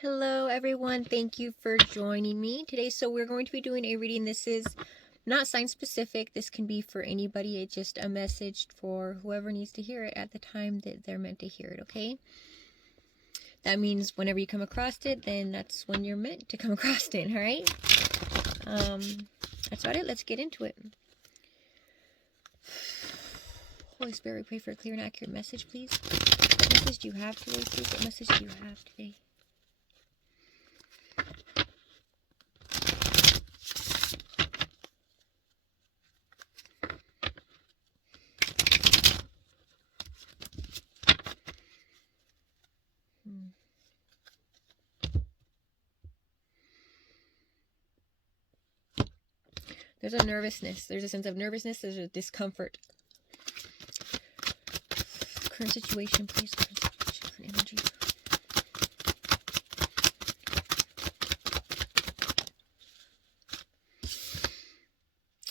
Hello everyone, thank you for joining me today. So we're going to be doing a reading. This is not sign specific. This can be for anybody. It's just a message for whoever needs to hear it at the time that they're meant to hear it, okay? That means whenever you come across it, then that's when you're meant to come across it, all right? That's about it. Let's get into it. Holy Spirit, we pray for a clear and accurate message, please. What message do you have today, please? What message do you have today? There's a nervousness. There's a sense of nervousness. There's a discomfort. Current situation, please. Current energy.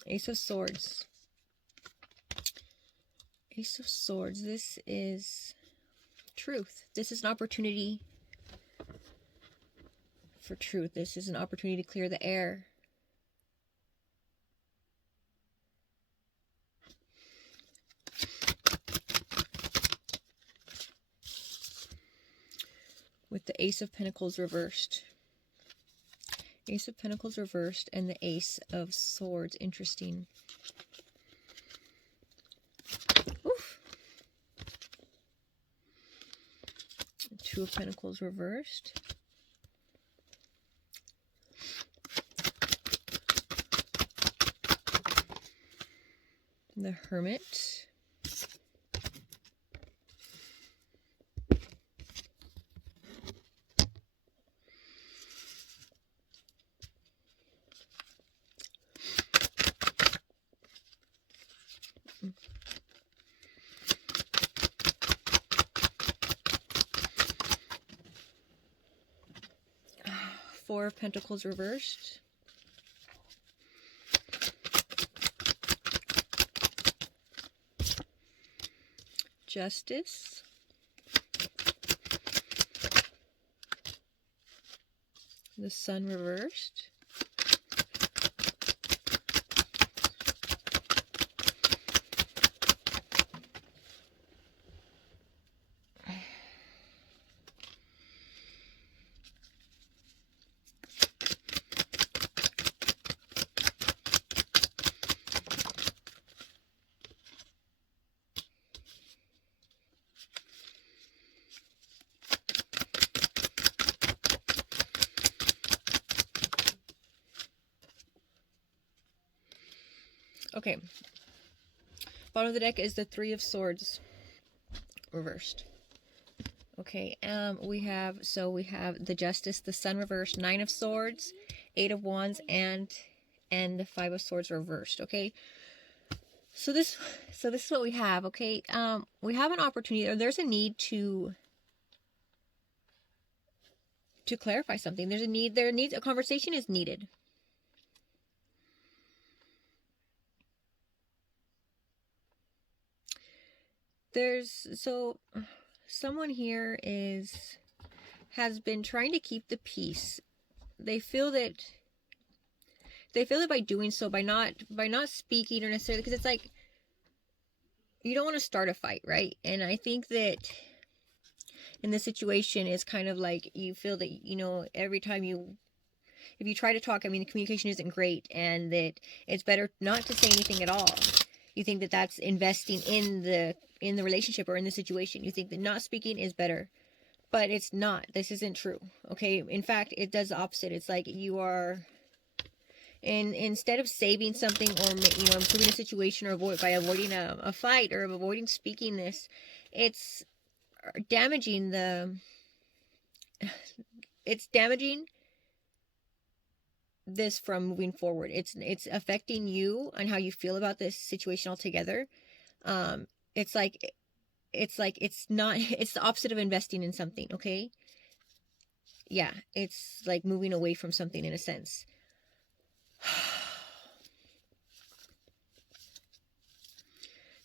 Ace of Swords. Ace of Swords. This is truth. This is an opportunity for truth. This is an opportunity to clear the air. With the Ace of Pentacles reversed. Ace of Pentacles reversed and the Ace of Swords. Interesting. Oof. Two of Pentacles reversed. The Hermit. Four of Pentacles reversed. Justice. The Sun reversed. Okay. Bottom of the deck is the Three of Swords reversed. Okay, we have the Justice, the Sun reversed, Nine of Swords, Eight of Wands, and the Five of Swords reversed. Okay, so this is what we have. Okay, we have an opportunity, or there's a need to clarify something. There's a need. A conversation is needed. Someone here has been trying to keep the peace. They feel that by doing so, by not speaking, or necessarily, because it's like you don't want to start a fight, right? And I think that in this situation, it's kind of like you feel that, every time if you try to talk, the communication isn't great, and that it's better not to say anything at all. You think that that's investing in the relationship or in the situation. You think that not speaking is better, but it's not. This isn't true. Okay. In fact, it does the opposite. It's like you are, instead of saving something or, improving a situation, or by avoiding a fight, or avoiding speaking this, it's damaging this from moving forward. It's affecting you and how you feel about this situation altogether. It's the opposite of investing in something. Okay, yeah, it's like moving away from something in a sense.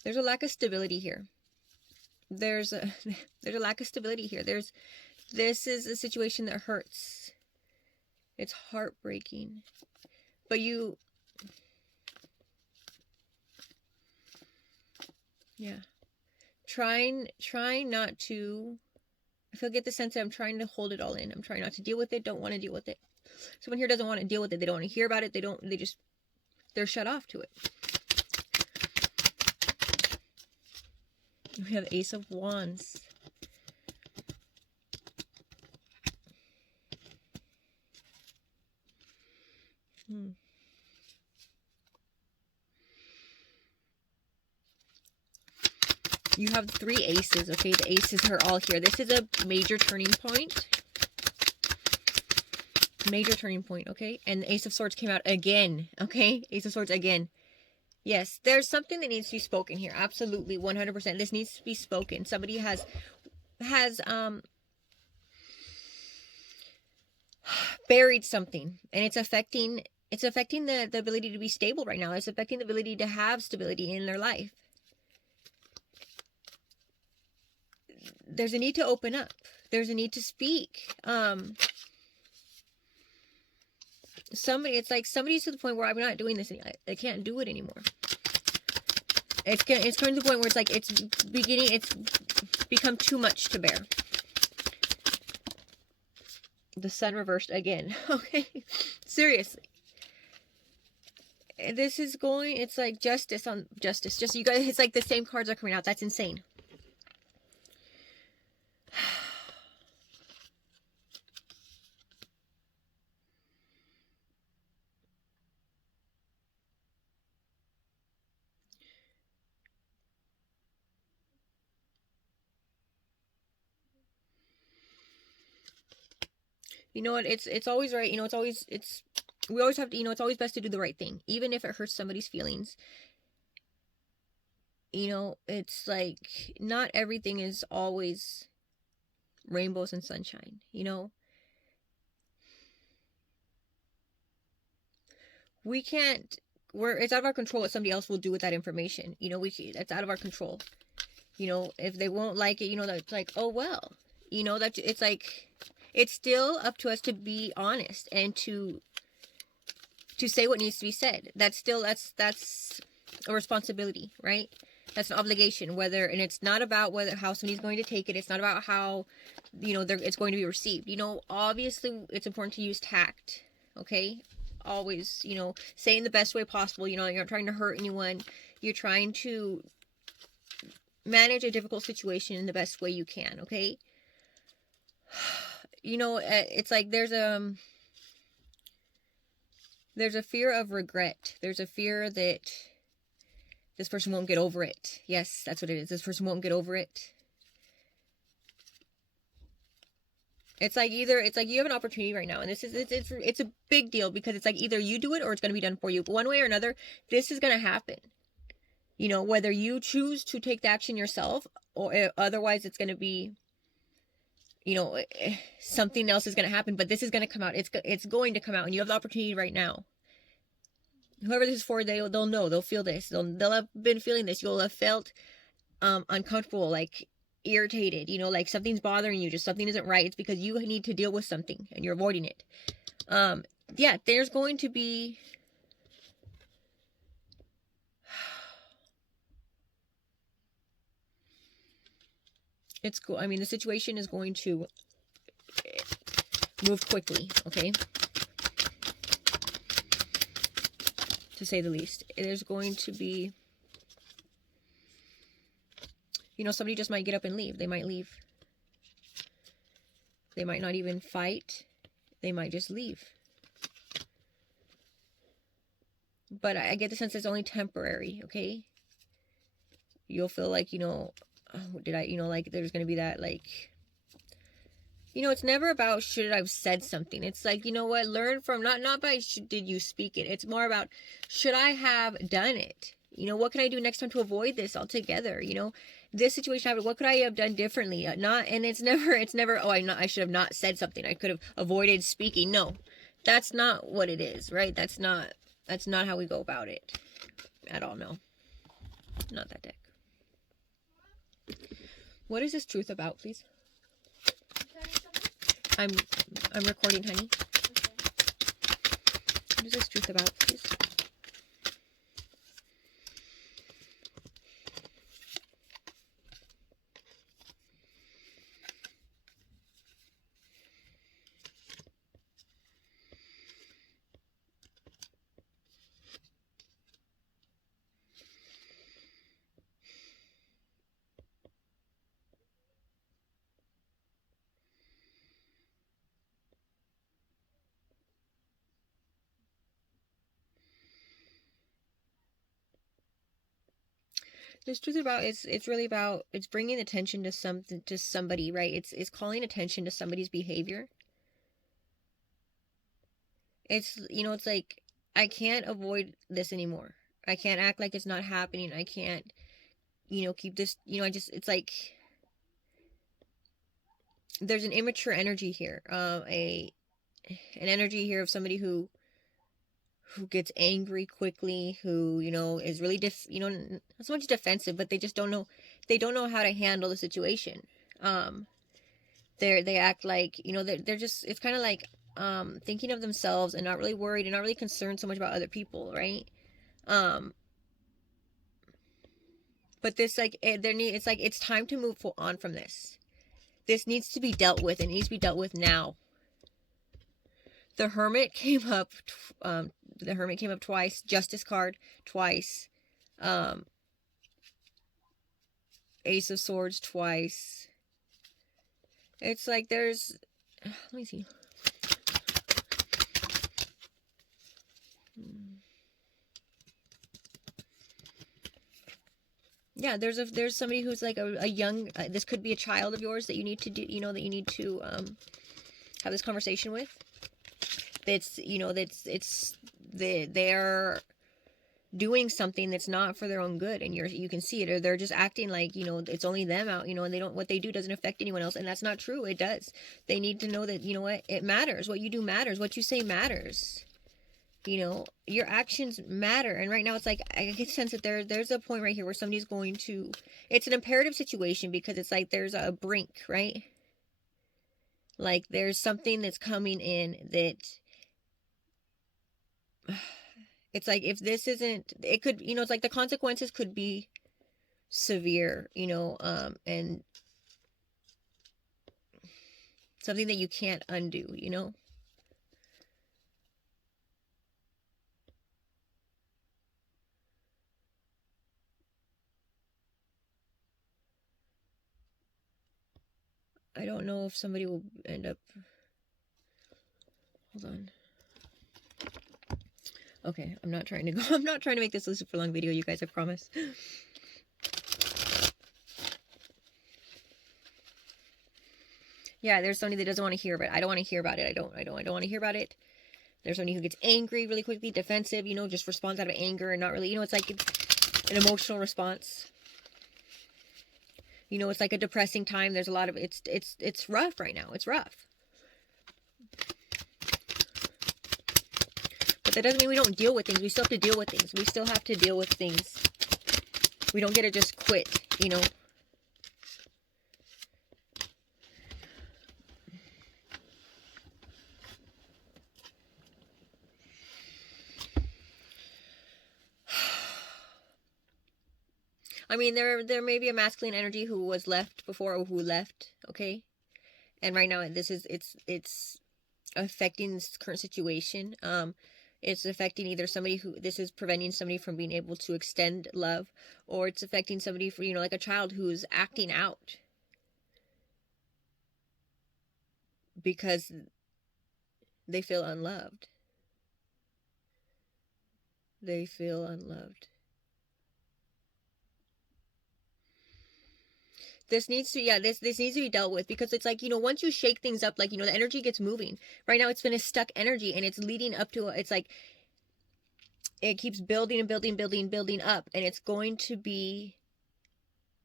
There's a lack of stability here. There's a lack of stability here. This is a situation that hurts. It's heartbreaking. But you... Yeah. Trying not to... I get the sense that I'm trying to hold it all in. I'm trying not to deal with it. Don't want to deal with it. Someone here doesn't want to deal with it. They don't want to hear about it. They're shut off to it. We have Ace of Wands. You have 3 aces, okay? The aces are all here. This is a major turning point. Major turning point, okay? And the Ace of Swords came out again, okay? Ace of Swords again. Yes, there's something that needs to be spoken here. Absolutely, 100%. This needs to be spoken. Somebody has buried something, and it's affecting the ability to be stable right now. It's affecting the ability to have stability in their life. There's a need to open up. There's a need to speak. It's like somebody's to the point where I'm not doing this anymore. I can't do it anymore. It's coming to the point where it's like it's become too much to bear. The Sun reversed again. Okay. Seriously. This is going, it's like justice on justice. Just you guys, it's like the same cards are coming out. That's insane. You know what? It's always right. You know, we always have to, you know, it's always best to do the right thing, even if it hurts somebody's feelings. You know, it's like not everything is always rainbows and sunshine, you know. It's out of our control what somebody else will do with that information. You know, it's out of our control. You know, if they won't like it, you know, that's like, oh well. You know, that it's like, it's still up to us to be honest and to say what needs to be said. That's a responsibility, right? That's an obligation, and it's not about how somebody's going to take it. It's not about how, you know, it's going to be received. You know, obviously it's important to use tact, okay? Always, you know, say in the best way possible. You know, you're not trying to hurt anyone. You're trying to manage a difficult situation in the best way you can, okay? You know, it's like there's a fear of regret. There's a fear that this person won't get over it. Yes, that's what it is. This person won't get over it. It's like you have an opportunity right now, and it's a big deal, because it's like either you do it or it's going to be done for you. But one way or another, this is going to happen. You know, whether you choose to take the action yourself, or otherwise it's going to be, you know, something else is going to happen. But this is going to come out. It's going to come out, and you have the opportunity right now. Whoever this is for, they'll know. They'll feel this. They'll have been feeling this. You'll have felt uncomfortable, like irritated, you know, like something's bothering you, just something isn't right. It's because you need to deal with something and you're avoiding it. Yeah, there's going to be it's cool. I mean, the situation is going to move quickly, okay? To say the least. There's going to be, you know, somebody just might get up and leave. They might leave. They might not even fight. They might just leave. But I get the sense it's only temporary, okay? You'll feel like, you know, you know, like there's going to be that, like, you know, it's never about should I have said something. It's like, you know what, learn from, not by did you speak it. It's more about should I have done it? You know, what can I do next time to avoid this altogether? You know, this situation happened. What could I have done differently? And it's never, oh, I should have not said something. I could have avoided speaking. No, that's not what it is, right? That's not how we go about it at all. No, not that deck. What is this truth about, please? I'm recording, honey. What is this truth about, please? This truth about it's really about, it's bringing attention to something, to somebody, right? It's calling attention to somebody's behavior. It's, you know, it's like, I can't avoid this anymore. I can't act like it's not happening. I can't, you know, keep this, you know, it's like, there's an immature energy here. An energy here of somebody who gets angry quickly, who, you know, is really not so much defensive, but they just don't know how to handle the situation. They act like, you know, they're just, it's kind of like, thinking of themselves and not really worried and not really concerned so much about other people, right? But this, like, it's like, it's time to move on from this. This needs to be dealt with, and it needs to be dealt with now. The Hermit came up, twice. Justice card twice. Ace of Swords twice. It's like there's, let me see. Yeah, there's somebody who's like a young, this could be a child of yours that you need to do, you know, that you need to have this conversation with. That's, you know, they're doing something that's not for their own good, and you can see it, or they're just acting like, you know, it's only them out, you know, and what they do doesn't affect anyone else, and that's not true. It does. They need to know that, you know what, it matters. What you do matters. What you say matters. You know, your actions matter. And right now it's like, I get the sense that there's a point right here where somebody's going to, it's an imperative situation, because it's like there's a brink, right? Like there's something that's coming in that, it's like, if this isn't, it could, you know, it's like the consequences could be severe, you know, and something that you can't undo, you know? I don't know if somebody will end up, hold on. Okay, I'm not trying to make this a super long video, you guys, I promise. Yeah, there's somebody that doesn't want to hear about it. I don't want to hear about it. I don't want to hear about it. There's somebody who gets angry really quickly, defensive, you know, just responds out of anger and not really, you know, it's like an emotional response. You know, it's like a depressing time. There's a lot of, it's rough right now. It's rough. But that doesn't mean we don't deal with things. We still have to deal with things. We still have to deal with things. We don't get to just quit, you know. I mean, there may be a masculine energy who was left before, or who left, okay? And right now, it's affecting this current situation. It's affecting either somebody who, this is preventing somebody from being able to extend love, or it's affecting somebody, for, you know, like a child who's acting out because they feel unloved. They feel unloved. This needs to, yeah, this needs to be dealt with, because it's like, you know, once you shake things up, like, you know, the energy gets moving. Right now it's been a stuck energy, and it's leading up to, it's like, it keeps building and building up, and it's going to be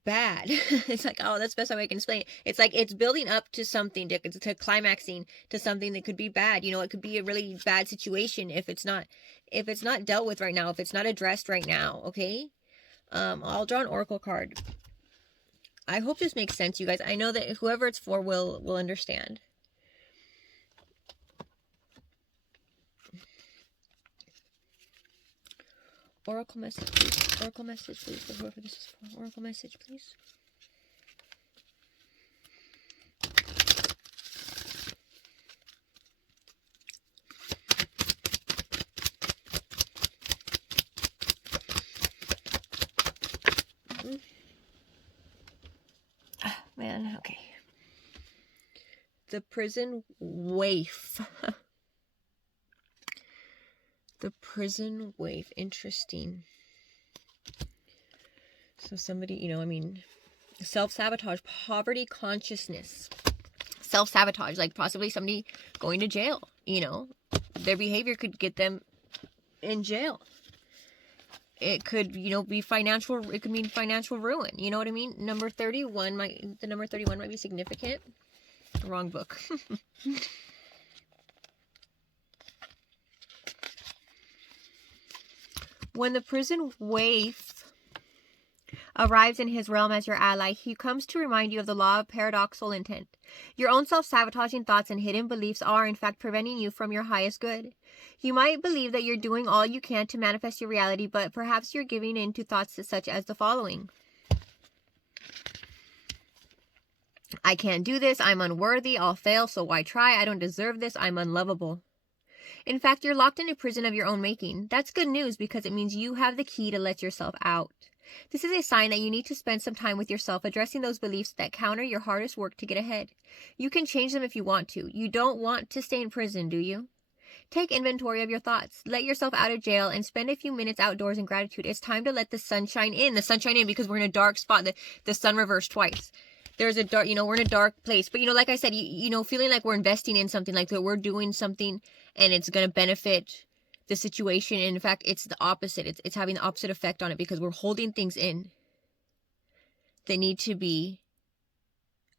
bad. It's like, oh, that's the best way I can explain it. It's like, it's building up to something, to climaxing to something that could be bad. You know, it could be a really bad situation if it's not dealt with right now, if it's not addressed right now, okay? I'll draw an oracle card. I hope this makes sense, you guys. I know that whoever it's for will understand. Oracle message, please. Oracle message, please. For whoever this is for. Oracle message, please. Man, okay. The prison waif. The prison waif. Interesting. So somebody, you know, I mean, self-sabotage, poverty consciousness. Self-sabotage, like possibly somebody going to jail, you know. Their behavior could get them in jail. It could, you know, be financial, it could mean financial ruin. You know what I mean? The number 31 might be significant. Wrong book. When the prison waif arrives in his realm as your ally, he comes to remind you of the law of paradoxical intent. Your own self-sabotaging thoughts and hidden beliefs are, in fact, preventing you from your highest good. You might believe that you're doing all you can to manifest your reality, but perhaps you're giving in to thoughts such as the following. I can't do this. I'm unworthy. I'll fail, so why try? I don't deserve this. I'm unlovable. In fact, you're locked in a prison of your own making. That's good news because it means you have the key to let yourself out. This is a sign that you need to spend some time with yourself addressing those beliefs that counter your hardest work to get ahead. You can change them if you want to. You don't want to stay in prison, do you? Take inventory of your thoughts. Let yourself out of jail and spend a few minutes outdoors in gratitude. It's time to let the sunshine in. The sunshine in because we're in a dark spot. The sun reversed twice. There's a dark, you know, we're in a dark place. But, you know, like I said, you know, feeling like we're investing in something, like that we're doing something and it's going to benefit the situation. And in fact, it's the opposite. It's having the opposite effect on it because we're holding things in that need to be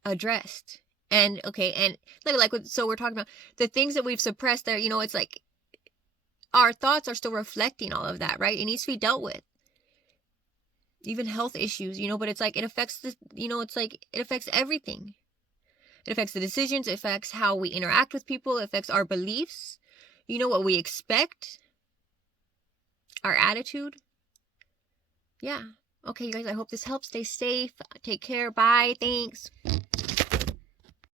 addressed. And, okay, and so we're talking about the things that we've suppressed there, you know, it's like our thoughts are still reflecting all of that, right? It needs to be dealt with. Even health issues, you know, but it's like it affects the, you know, it's like it affects everything. It affects the decisions, it affects how we interact with people, it affects our beliefs, you know, what we expect, our attitude. Yeah. Okay, you guys, I hope this helps. Stay safe. Take care. Bye. Thanks.